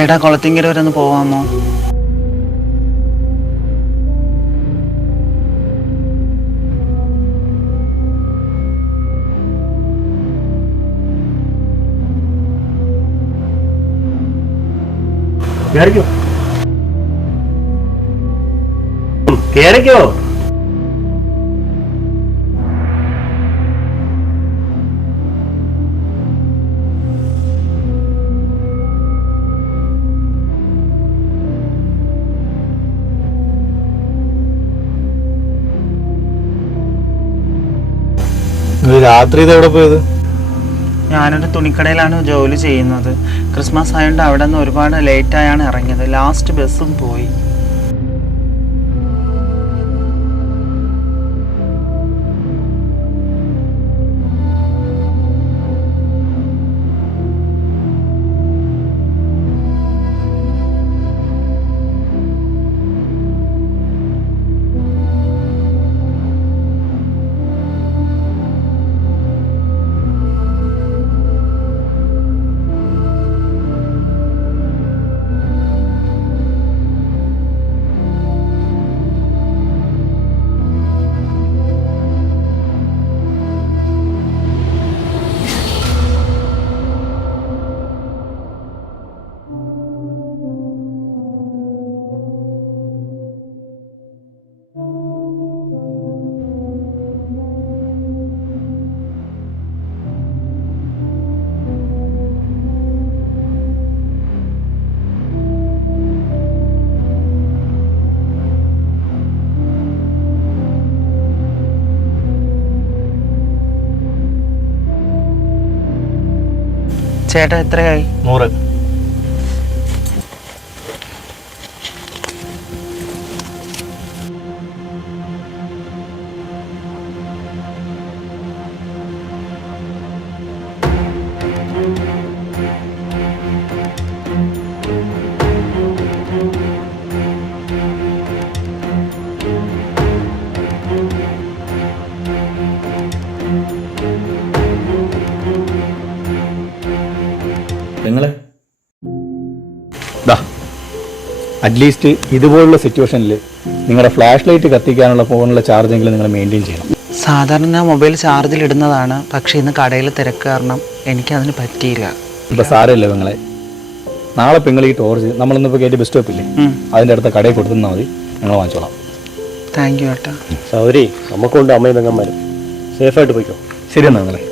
ചേട്ടാ കുളത്തിങ്കര വരെ ഒന്ന് പോവാമോ? കേറിക്കോ. രാത്രി ഇത് എവിടെ പോയത്? ഞാനൊരു തുണിക്കടയിലാണ് ജോലി ചെയ്യുന്നത്. ക്രിസ്മസ് ആയതുകൊണ്ട് അവിടെ നിന്ന് ഒരുപാട് ലേറ്റായാണ് ഇറങ്ങിയത്. ലാസ്റ്റ് ബസ്സും പോയി. ചേട്ടാ എത്രയായി? 100. നിങ്ങളെ അറ്റ്ലീസ്റ്റ് ഇതുപോലുള്ള സിറ്റുവേഷനിൽ നിങ്ങളുടെ ഫ്ലാഷ് ലൈറ്റ് കത്തിക്കാനുള്ള ഫോണിലെ ചാർജെങ്കിലും നിങ്ങൾ മെയിൻറ്റെയിൻ ചെയ്യണം. സാധാരണ മൊബൈൽ ചാർജിൽ ഇടുന്നതാണ്, പക്ഷേ ഇന്ന് കടയിൽ തിരക്ക് കാരണം എനിക്കതിന് പറ്റിയില്ല. ഇപ്പം സാരമില്ല നിങ്ങളെ, നാളെ നിങ്ങൾ ഈ ടോർച്ച് നമ്മളിന്നിപ്പോൾ കയറ്റി ബസ് സ്റ്റോപ്പില്ലേ, അതിൻ്റെ അടുത്ത കടയിൽ കൊടുത്തുന്നാൽ മതി, ഞങ്ങൾ വാങ്ങിച്ചോളാം. താങ്ക് യു ഏട്ടാ. സൗരി, നമുക്കുണ്ട് അമ്മയും പെങ്ങന്മാരും. സേഫായിട്ട് പോയിക്കോ. ശരിയെന്നാ നിങ്ങളെ.